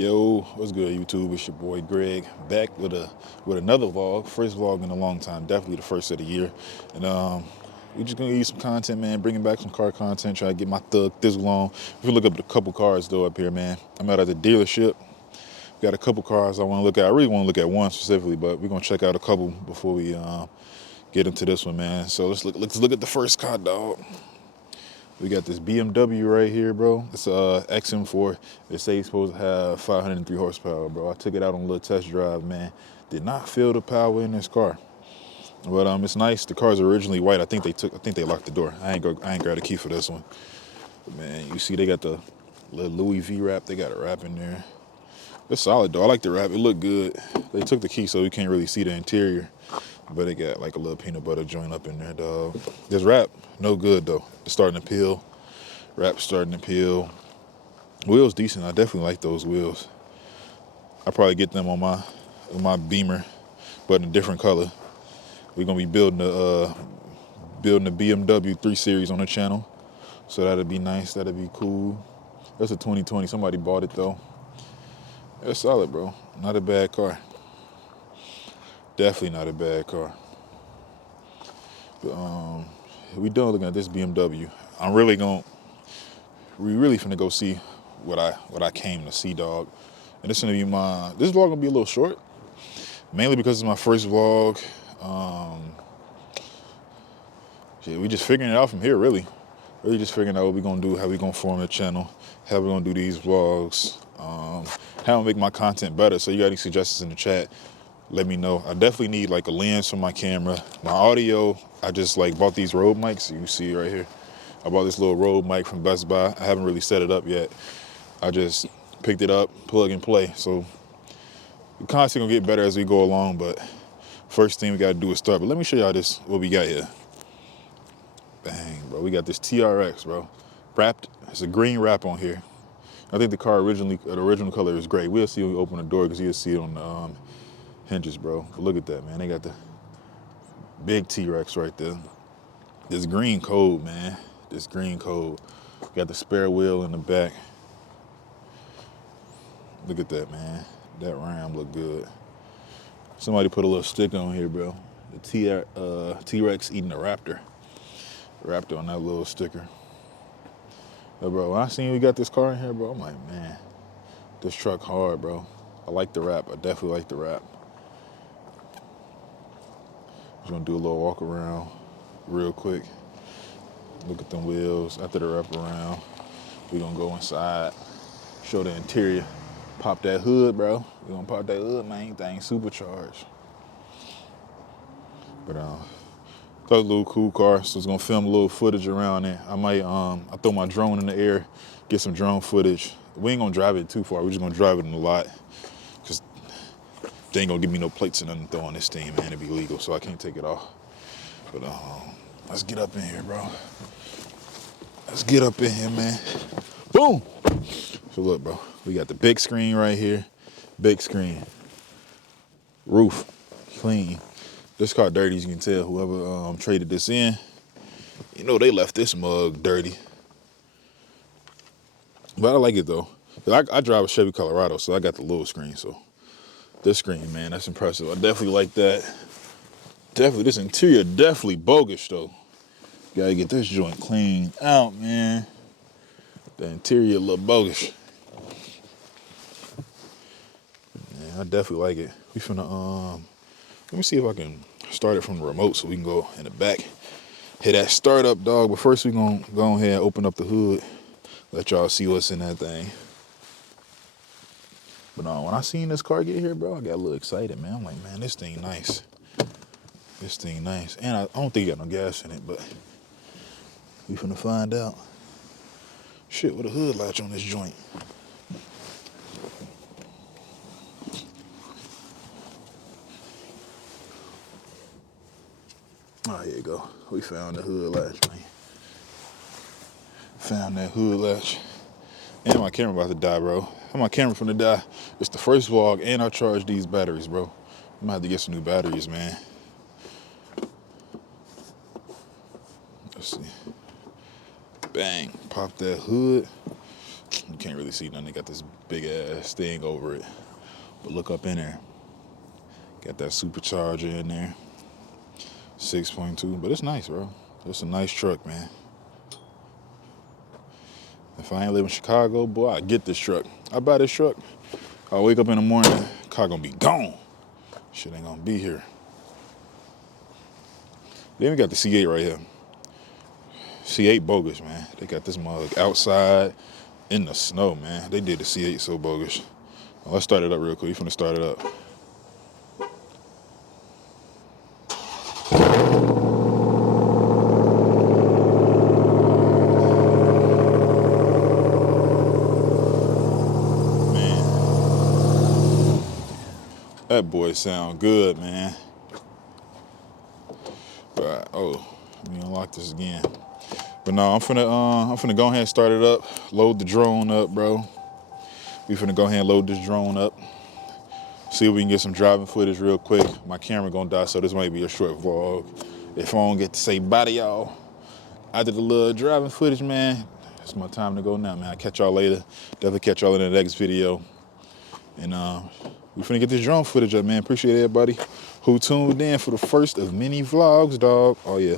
Yo, what's good, YouTube? It's your boy Greg back with another vlog. First vlog in a long time, definitely the first of the year. And we just gonna give you some content, man. Bringing back some car content. Try to get my thug thizzle on. If you look up a couple cars though up here, man. I'm out at the dealership. Got a couple cars I want to look at. I really want to look at one specifically, but we're gonna check out a couple before we get into this one, man. So let's look at the first car, dog. We got this BMW right here, bro. It's a XM4. They say it's supposed to have 503 horsepower, bro. I took it out on a little test drive, man. Did not feel the power in this car, but it's nice. The car's originally white. I think they locked the door. I ain't grabbed a key for this one. But man, you see they got the little Louis V wrap. They got a wrap in there. It's solid though. I like the wrap. It looked good. They took the key so we can't really see the interior, but it got like a little peanut butter joint up in there, dog. This wrap, no good though. It's starting to peel. Wrap starting to peel. Wheels decent. I definitely like those wheels. I probably get them on my Beamer, but in a different color. We're gonna be building the BMW 3 Series on the channel, so that'd be nice. That'd be cool. That's a 2020. Somebody bought it though. It's solid, bro. Not a bad car. Definitely not a bad car. But we done looking at this BMW. We really finna go see what I came to see, dog. And this vlog gonna be a little short, mainly because it's my first vlog. We just figuring it out from here, really. Really just figuring out what we gonna do, how we gonna form the channel, how we gonna do these vlogs, how to make my content better. So you got any suggestions in the chat, let me know. I definitely need like a lens for my camera. My audio, I just bought these Rode mics. You see right here. I bought this little Rode mic from Best Buy. I haven't really set it up yet. I just picked it up, plug and play. So the content gonna get better as we go along, but first thing we gotta do is start. But let me show y'all what we got here. Bang, bro, we got this TRX, bro. Wrapped, it's a green wrap on here. I think the original color is gray. We'll see when we open the door because you'll see it on the hinges, bro. But look at that, man. They got the big T-Rex right there. This green code, man. This green code. Got the spare wheel in the back. Look at that, man. That Ram look good. Somebody put a little sticker on here, bro. The T-Rex eating a raptor. Raptor on that little sticker. But bro, when I seen we got this car in here, bro, I'm like, man, this truck hard, bro. I like the wrap. I definitely like the wrap. Just gonna do a little walk around real quick. Look at them wheels. After the wrap around, we gonna go inside, show the interior, pop that hood, bro. We gonna pop that hood, man. Thing supercharged. But a little cool car, so it's gonna film a little footage around it. I might I throw my drone in the air, get some drone footage. We ain't gonna drive it too far. We're just gonna drive it in the lot, cause they ain't gonna give me no plates or nothing to throw on this thing, man. It'd be legal, so I can't take it off. But let's get up in here, bro. Let's get up in here, man. Boom. So look, bro, we got the big screen right here. Big screen. Roof, clean. This car dirty, as you can tell. Whoever traded this in, you know they left this mug dirty. But I like it though. I drive a Chevy Colorado, so I got the little screen. So this screen, man, that's impressive. I definitely like that. Definitely, this interior definitely bogus though. Gotta get this joint cleaned out, man. The interior look bogus. Yeah, I definitely like it. We finna let me see if I can start it from the remote so we can go in the back. Hit that start up, dog. But first we gonna go ahead and open up the hood. Let y'all see what's in that thing. But when I seen this car get here, bro, I got a little excited, man. I'm like, man, this thing nice. This thing nice. And I don't think it got no gas in it, but we finna find out. Shit, with a hood latch on this joint. Oh, here you go. We found the hood latch, man. Found that hood latch. And my camera about to die, bro. My camera finna die. It's the first vlog, and I charged these batteries, bro. I'm gonna have to get some new batteries, man. Let's see. Bang. Pop that hood. can't really see nothing. They got this big ass thing over it. But look up in there. Got that supercharger in there. 6.2, but it's nice, bro. It's a nice truck, man. If I ain't live in Chicago, boy, I get this truck. I buy this truck. I wake up in the morning, car gonna be gone. Shit ain't gonna be here. Then we got the C8 right here. C8 bogus, man. They got this mug outside in the snow, man. They did the C8 so bogus. Well, let's start it up real quick. You finna start it up. That boy sound good, man. But oh, let me unlock this again. But no, I'm finna go ahead and start it up. Load the drone up, bro. We finna go ahead and load this drone up. See if we can get some driving footage real quick. My camera gonna die, so this might be a short vlog. If I don't get to say bye to y'all after the little driving footage, man, it's my time to go now, man. I'll catch y'all later. Definitely catch y'all in the next video. And we finna get this drone footage up, man. Appreciate everybody who tuned in for the first of many vlogs, dog. Oh, yeah.